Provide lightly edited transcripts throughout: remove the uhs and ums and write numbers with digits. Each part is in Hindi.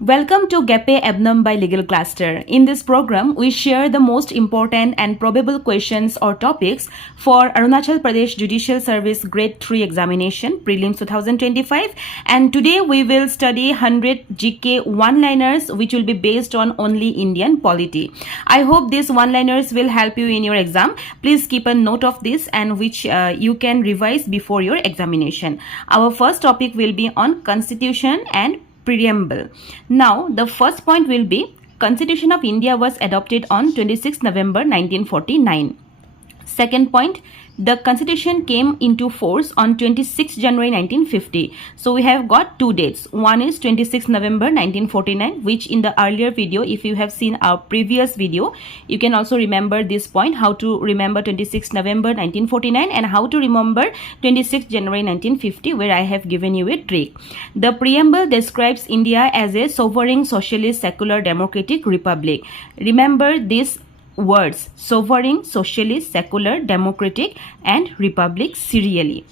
Welcome to GAPE Abnum by Legal Cluster. In this program, we share the most important and probable questions or topics for Arunachal Pradesh Judicial Service Grade 3 examination, Prelims 2025. And today we will study 100 GK one-liners which will be based on only Indian polity. I hope these one-liners will help you in your exam. Please keep a note of this and which you can revise before your examination. Our first topic will be on Constitution and Preamble. Now, the first point will be Constitution of India was adopted on 26 November 1949. Second point, the Constitution came into force on 26 January 1950. So we have got two dates. One is 26 November 1949, which in the earlier video, if you have seen our previous video, you can also remember this point, how to remember 26 November 1949 and how to remember 26 January 1950, where I have given you a trick. The preamble describes India as a sovereign, socialist, secular, democratic republic. Remember this words: sovereign, socialist, secular, democratic and republic serially.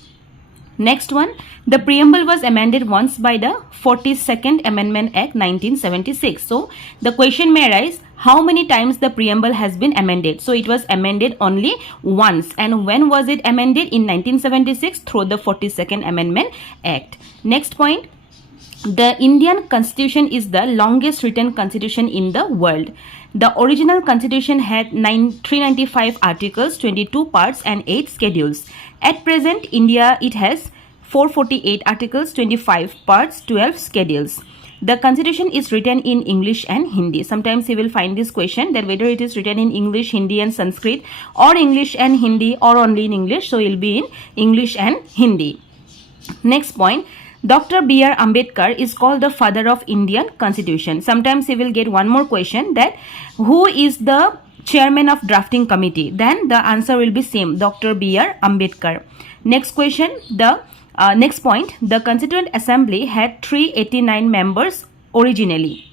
Next one, the preamble was amended once by the 42nd Amendment Act 1976. So the question may arise, how many times the preamble has been amended? So it was amended only once. And when was it amended? In 1976 through the 42nd Amendment Act. Next point, the Indian Constitution is the longest written constitution in the world. The original constitution had 395 articles, 22 parts and 8 schedules. At present, India, it has 448 articles, 25 parts, 12 schedules. The constitution is written in English and Hindi. Sometimes you will find this question that whether it is written in English, Hindi and Sanskrit, or English and Hindi, or only in English. So it will be in English and Hindi. Next point, Dr. B.R. Ambedkar is called the father of Indian Constitution. Sometimes you will get one more question that who is the chairman of drafting committee? Then the answer will be same, Dr. B.R. Ambedkar. Next question, next point, the Constituent Assembly had 389 members originally.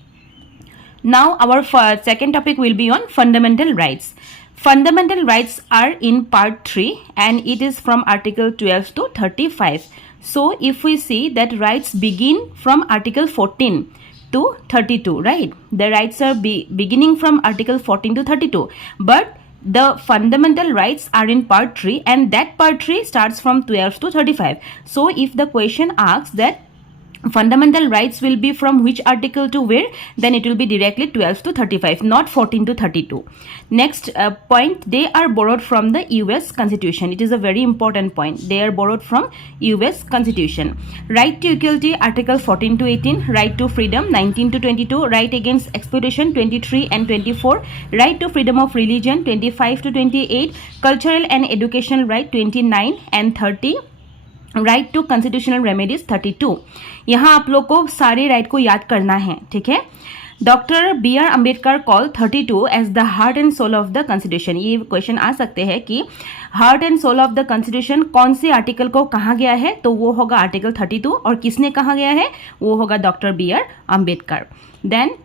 Now our second topic will be on fundamental rights. Fundamental rights are in part 3 and it is from article 12 to 35. So if we see that rights begin from article 14 to 32, right? The rights are beginning from article 14 to 32. But the fundamental rights are in part 3 and that part 3 starts from 12 to 35. So if the question asks that fundamental rights will be from which article to where, then it will be directly 12 to 35, not 14 to 32. Next point, they are borrowed from the US Constitution. It is a very important point. They are borrowed from US Constitution. Right to equality, article 14 to 18. Right to freedom, 19 to 22. Right against exploitation, 23 and 24. Right to freedom of religion, 25 to 28. Cultural and educational right, 29 and 30. Right to constitutional remedies 32. यहाँ आप लोग को सारे राइट को याद करना है, ठीक है. Doctor B R Ambedkar call 32 as the heart and soul of the constitution. ये क्वेश्चन आ सकते हैं कि heart and soul of the constitution कौन से आर्टिकल को कहा गया है, तो वो होगा आर्टिकल 32 और किसने कहा गया है, वो होगा doctor B R Ambedkar. Then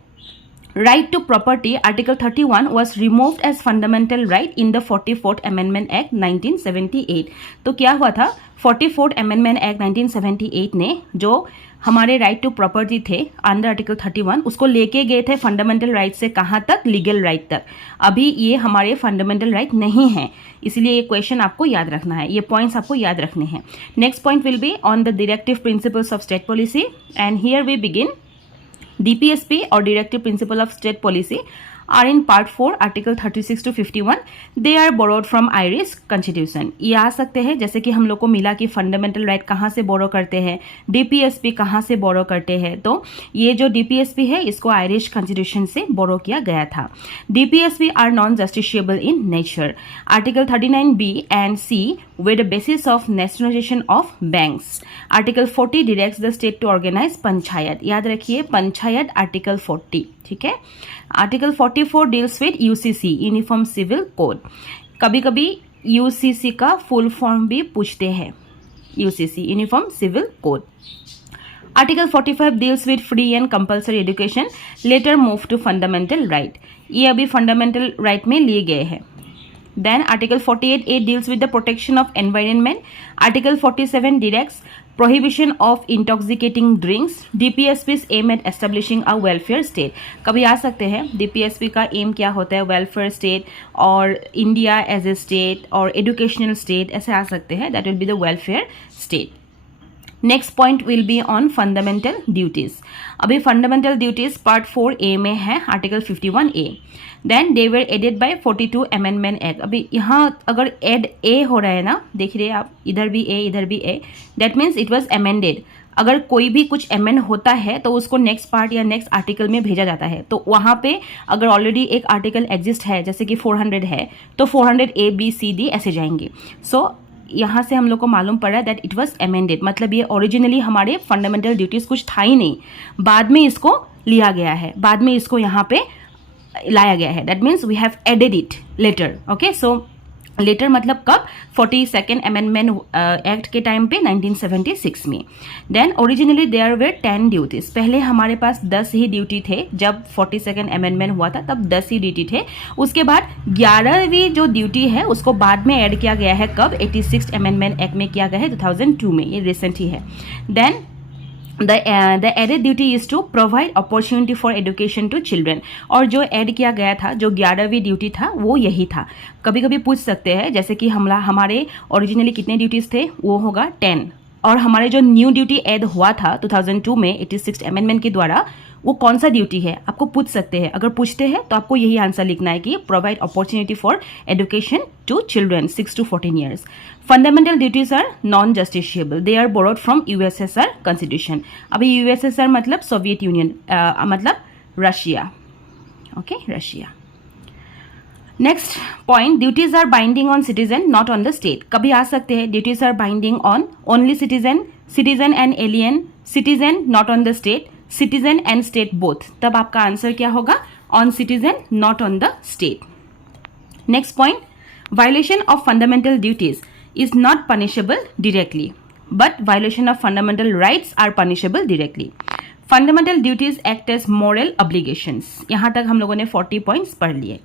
right to property, article 31 was removed as fundamental right in the 44th amendment act 1978. तो क्या हुआ था, 44th amendment act 1978 ने जो हमारे राइट टू प्रॉपर्टी थे अंडर आर्टिकल 31 उसको लेके गए थे फंडामेंटल राइट से कहाँ तक, लीगल राइट तक. अभी ये हमारे फंडामेंटल राइट नहीं है, इसलिए ये क्वेश्चन आपको याद रखना है, ये पॉइंट्स आपको याद रखने हैं. Next point will be on the directive principles of state policy and here we begin. DPSP or Directive Principle of State Policy are in part 4 article 36 to 51. They are borrowed from Irish Constitution. ये आ सकते हैं जैसे कि हम लोग को मिला कि फंडामेंटल राइट कहाँ से बोरो करते हैं, DPSP कहाँ से बोरो करते हैं. तो ये जो DPSP है इसको आयरिश कॉन्स्टिट्यूशन से बोरो किया गया था. DPSP are non-justiciable in nature. Article 39B and C were the basis of nationalization of banks. Article 40 directs the state to organize panchayat. याद रखिए पंचायत आर्टिकल 40, ठीक है. Article 44 deals with UCC, uniform civil code. कभी कभी यूसीसी का फुल फॉर्म भी पूछते हैं, UCC uniform civil code. Article 45 deals with free and compulsory education, later move to fundamental right. ये अभी फंडामेंटल राइट में लिए गए हैं. Then Article 48A deals with the protection of environment. Article 47 directs prohibition of intoxicating drinks, DPSPs aim at establishing a welfare state. कभी आ सकते हैं डीपीएसपी का एम क्या होता है, वेलफेयर स्टेट और इंडिया एज ए स्टेट और एजुकेशनल स्टेट, ऐसे आ सकते हैं, that will be the welfare state. Next point will be on fundamental duties. अभी फंडामेंटल ड्यूटीज पार्ट 4A में है, article 51A। Then they were added by 42 amendment act. अभी यहाँ अगर एड ए हो रहा है ना, देख रहे हैं आप, इधर भी ए इधर भी A, that means it was amended. अगर कोई भी कुछ अमेंड होता है तो उसको नेक्स्ट पार्ट या नेक्स्ट आर्टिकल में भेजा जाता है। तो वहाँ पे अगर ऑलरेडी एक आर्टिकल एग्जिस्ट है, जैसे कि 400 है, तो 400 A B C D ऐसे जाएंगे। सो यहाँ से हम लोग को मालूम पड़ा दैट इट वाज अमेंडेड, मतलब ये ओरिजिनली हमारे फंडामेंटल ड्यूटीज कुछ था ही नहीं, बाद में इसको लिया गया है, बाद में इसको यहाँ पे लाया गया है। That means we have added it later. Okay, so later मतलब कब, 42nd अमेंडमेंट एक्ट के टाइम पे 1976 में। Then originally there were 10 duties. पहले हमारे पास 10 ही ड्यूटी थे, जब 42nd अमेंडमेंट हुआ था तब 10 ही ड्यूटी थे। उसके बाद 11वीं जो ड्यूटी है उसको बाद में ऐड किया गया है, कब, 86th अमेंडमेंट एक्ट में किया गया है 2002 में, ये रिसेंट ही है। Then the added duty is to provide opportunity for education to children। और जो ऐड किया गया था, जो 11वीं ड्यूटी था, वो यही था। कभी कभी पूछ सकते हैं, जैसे कि हमारे ओरिजिनली कितने ड्यूटीज थे, वो होगा 10, और हमारे जो न्यू ड्यूटी ऐड हुआ था 2002 में 86th अमेंडमेंट के द्वारा, वो कौन सा ड्यूटी है, आपको पूछ सकते हैं। अगर पूछते हैं तो आपको यही आंसर लिखना है कि provide opportunity for education to children 6 to 14 years। Fundamental duties are non justiciable, they are borrowed from USSR constitution. अभी यूएसएसआर मतलब सोवियत यूनियन, मतलब Russia. Okay, Russia. Next point, duties are binding on citizen not on the state. कभी आ सकते हैं duties are binding on only citizen, citizen and alien, citizen not on the state, citizen and state both. तब आपका आंसर क्या होगा, on citizen not on the state. Next point, violation of fundamental duties is not punishable directly, but violation of fundamental rights are punishable directly. Fundamental duties act as moral obligations। यहाँ तक हम लोगों ने 40 पॉइंट्स पढ़ लिए।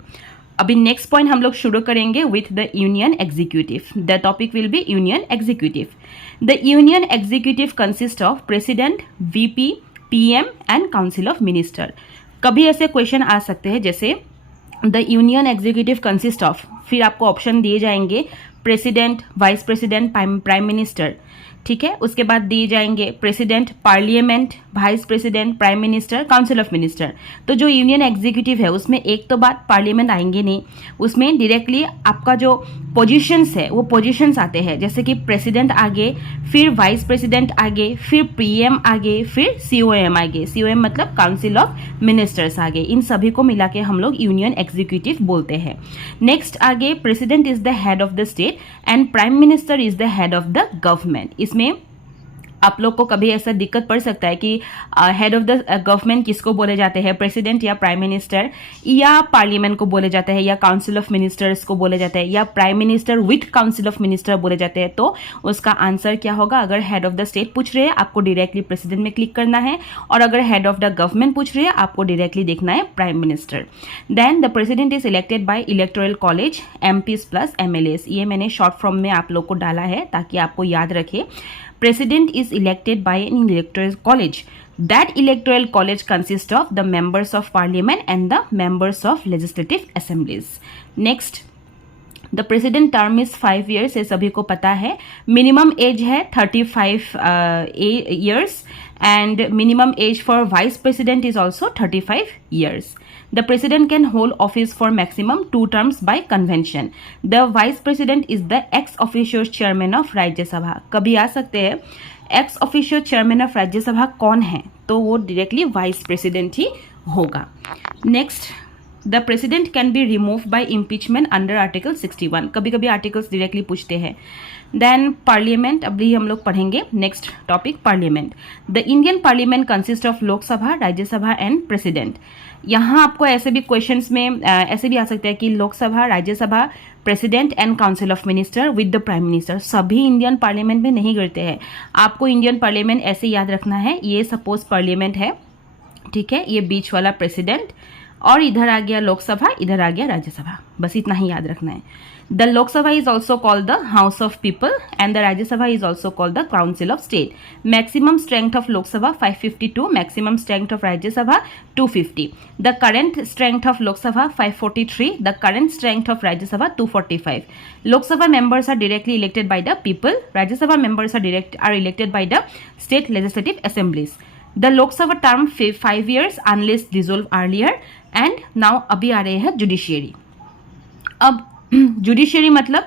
अभी नेक्स्ट पॉइंट हम लोग शुरू करेंगे with the union executive. The topic will be union executive. The union executive consist of president, VP, PM and council of minister. कभी ऐसे क्वेश्चन आ सकते हैं जैसे the union executive consist of, फिर आपको ऑप्शन दिए जाएंगे president, vice president, prime minister, ठीक है। उसके बाद दिए जाएंगे president, parliament, vice president, prime minister, council of minister. तो जो यूनियन एग्जीक्यूटिव है उसमें एक तो बात पार्लियामेंट आएंगे नहीं, उसमें डायरेक्टली आपका जो पोजीशंस है वो पोजीशंस आते हैं, जैसे कि प्रेसिडेंट आगे, फिर वाइस प्रेसिडेंट आगे, फिर पीएम आगे, फिर सीओएम आगे। सीओएम मतलब काउंसिल ऑफ मिनिस्टर्स आगे। इन सभी को मिला के हम लोग यूनियन एग्जीक्यूटिव बोलते हैं। नेक्स्ट आगे, president is the head of the state and prime minister is the head of the government. इसमें आप लोग को कभी ऐसा दिक्कत पड़ सकता है कि हेड ऑफ द गवर्नमेंट किसको बोले जाते हैं, प्रेसिडेंट या प्राइम मिनिस्टर, या पार्लियामेंट को बोले जाते हैं, या काउंसिल ऑफ मिनिस्टर्स को बोले जाते हैं, या prime minister with council of minister बोले जाते हैं। तो उसका आंसर क्या होगा, अगर हेड ऑफ द स्टेट पूछ रहे हैं आपको डायरेक्टली प्रेसिडेंट में क्लिक करना है, और अगर हेड ऑफ द गवर्नमेंट पूछ रहे हैं आपको डायरेक्टली देखना है prime minister. Then the president is elected by electoral college, MPs plus MLAs. ये मैंने शॉर्ट फॉर्म में आप लोग को डाला है ताकि आपको याद रखे। President is elected by an electoral college. That electoral college consists of the members of parliament and the members of legislative assemblies. Next, the president term is 5 years, ये सभी को पता है। मिनिमम एज है 35 years and minimum age for vice president is also 35 years. The president can hold office for maximum 2 terms by convention. The vice president is the ex officio chairman of राज्य सभा। कभी आ सकते हैं ex officio chairman of राज्य सभा कौन है, तो वो डायरेक्टली वाइस प्रेसिडेंट ही होगा। Next, the president can be remove by impeachment under article 61। कभी कभी आर्टिकल्स डायरेक्टली पूछते हैं। देन पार्लियामेंट, अभी हम लोग पढ़ेंगे। Next topic, parliament. The Indian parliament consist of Lok Sabha, Rajya Sabha and president. यहाँ आपको ऐसे भी क्वेश्चंस में ऐसे भी आ सकते हैं कि Lok Sabha, Rajya Sabha, president and council of minister with the prime minister. सभी इंडियन पार्लियामेंट में नहीं गिरते हैं। आपको इंडियन पार्लियामेंट ऐसे याद रखना है, ये सपोज पार्लियामेंट है, ठीक है, ये बीच वाला प्रेसिडेंट और इधर आ गया लोकसभा, इधर आ गया राज्यसभा, बस इतना ही याद रखना है. The Lok Sabha is also called the House of People and the Rajya Sabha is also called the Council of State. Maximum strength of Lok Sabha 552, maximum strength of Rajya Sabha 250. The current strength of Lok Sabha 543, the current strength of Rajya Sabha 245. Lok Sabha members are directly elected by the people. Rajya Sabha members are elected by the state legislative assemblies. The Lok Sabha term 5 years unless dissolved earlier. And now अभी आ रहे हैं जुडिशियरी. अब जुडिशियरी मतलब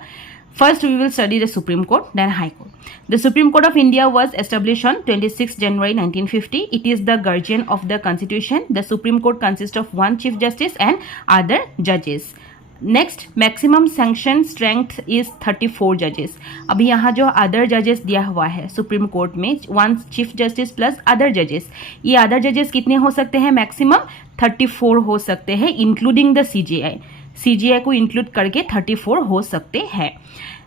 first we will study the Supreme Court, then High Court. The Supreme Court of India was established on 26 January 1950. It is the guardian of the Constitution. The Supreme Court consists of one Chief Justice and other judges. Next, maximum sanction strength is 34 judges. अभी यहाँ जो other judges दिया हुआ है Supreme Court में, one Chief Justice plus other judges, ये other judges कितने हो सकते हैं? Maximum 34 हो सकते हैं, including the CJI. CJI को इंक्लूड करके 34 हो सकते हैं.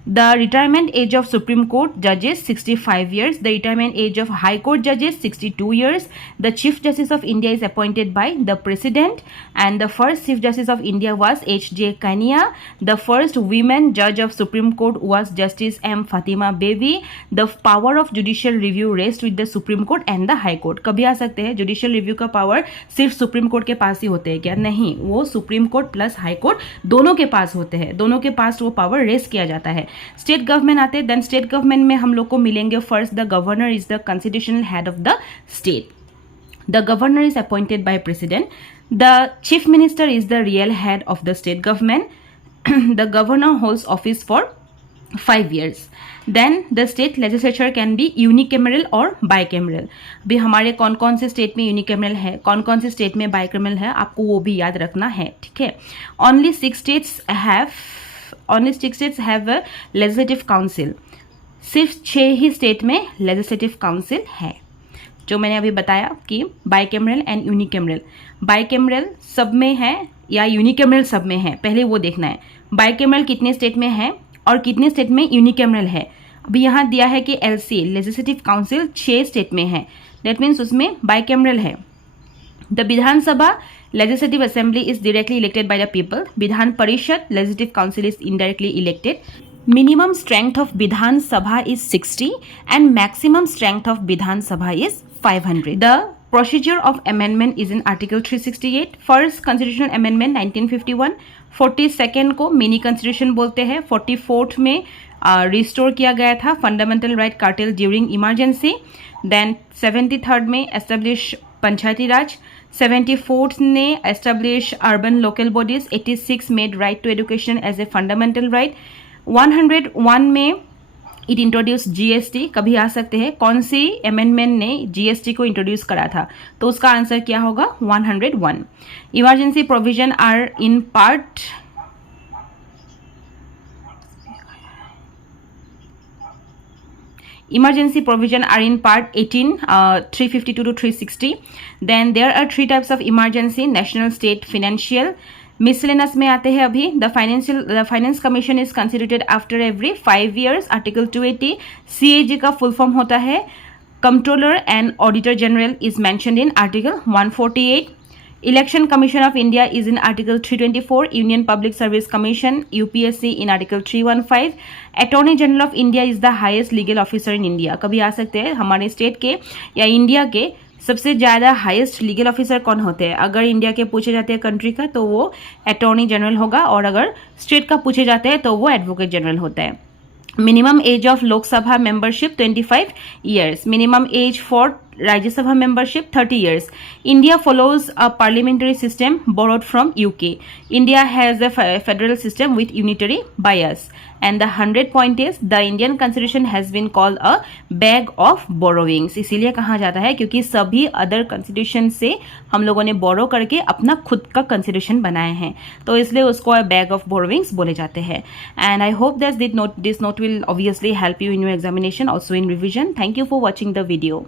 The retirement age of Supreme Court judges 65 years. The retirement age of High Court judges 62 years. The Chief Justice of India is appointed by the President, and the first Chief Justice of India was H.J. Kania. The first women judge of Supreme Court was Justice M. Fatima Bevi. The power of judicial review rests with the Supreme Court and the High Court. कभी आ सकते हैं judicial review का power सिर्फ Supreme Court के पास ही होते हैं क्या? नहीं, वो Supreme Court plus High Court दोनों के पास होते हैं, दोनों के पास वो power रेस्ट किया जाता है. स्टेट गवर्नमेंट आते हैं, देन स्टेट गवर्नमेंट में हम लोग को मिलेंगे first the governor is the constitutional head of the state. The governor is appointed by president. The chief minister is the real head of the state government. The governor holds office for 5 years. Then the state legislature can be unicameral और बाइकैमरल. अभी हमारे कौन कौन से स्टेट में यूनिकैमरल है, कौन कौन से स्टेट में बाइकैमरल है, आपको वो भी याद रखना है. ठीक है. Only 6 states have a legislative council. सिर्फ 6 ही स्टेट में लेजिस्लेटिव काउंसिल है, जो मैंने अभी बताया कि बाइकैमरल एंड यूनिकैमरल. बाइकैमरल सब में है या यूनिकैमरल सब में है, पहले वो देखना है. बाइकैमरल कितने स्टेट में है और कितने स्टेट में यूनिकैमरल है. अभी यहाँ दिया है कि LC लेजिस्लेटिव काउंसिल 6 स्टेट में है, दैट मीन्स उसमें बाइकैमरल है. The Vidhan Sabha Legislative Assembly is directly elected by the people. Vidhan Parishad Legislative Council is indirectly elected. Minimum strength of Vidhan Sabha is 60 and maximum strength of Vidhan Sabha is 500. The procedure of amendment is in Article 368. First Constitutional Amendment 1951. 42nd को मिनी कॉन्स्टिट्यूशन बोलते हैं. 44th में रिस्टोर किया गया था fundamental right curtailed during emergency. Then 73rd में एस्टेब्लिश पंचायती राज. 74th ने establish urban local bodies. 86 made right to education as a fundamental right. 101 में इट इंट्रोड्यूस GST. कभी आ सकते हैं कौन सी अमेंडमेंट ने GST को इंट्रोड्यूस करा था, तो उसका आंसर क्या होगा? 101. Emergency provision are in part Emergency provision are in part 18, 352 to 360. Then there are 3 types of emergency: national, state, financial. Miscellaneous में आते हैं अभी. The finance commission is constituted after every 5 years. Article 280. CAG का full form होता है Comptroller and Auditor General is mentioned in Article 148. Election Commission of India is in Article 324. Union Public Service Commission UPSC in Article 315. Attorney General of India is the highest legal officer in India. कभी आ सकते हैं हमारे स्टेट के या इंडिया के सबसे ज़्यादा हाईएस्ट लीगल ऑफिसर कौन होते हैं. अगर इंडिया के पूछे जाते हैं कंट्री का तो वो अटॉर्नी जनरल होगा, और अगर स्टेट का पूछे जाते हैं तो वो एडवोकेट जनरल होता है. Minimum age of Lok Sabha membership 25 years. Minimum age for Rajya Sabha membership 30 years. India follows a parliamentary system borrowed from UK. India has a federal system with unitary bias. And the 100 point is the Indian Constitution has been called a bag of borrowings. इसीलिए कहा जाता है क्योंकि सभी अदर कॉन्स्टिट्यूशन से हम लोगों ने बोरो करके अपना खुद का कॉन्स्टिट्यूशन बनाए हैं, तो इसलिए उसको बैग ऑफ बोरोविंग्स बोले जाते हैं. And I hope that this note will obviously help you in your examination, also in revision. Thank you for watching the video.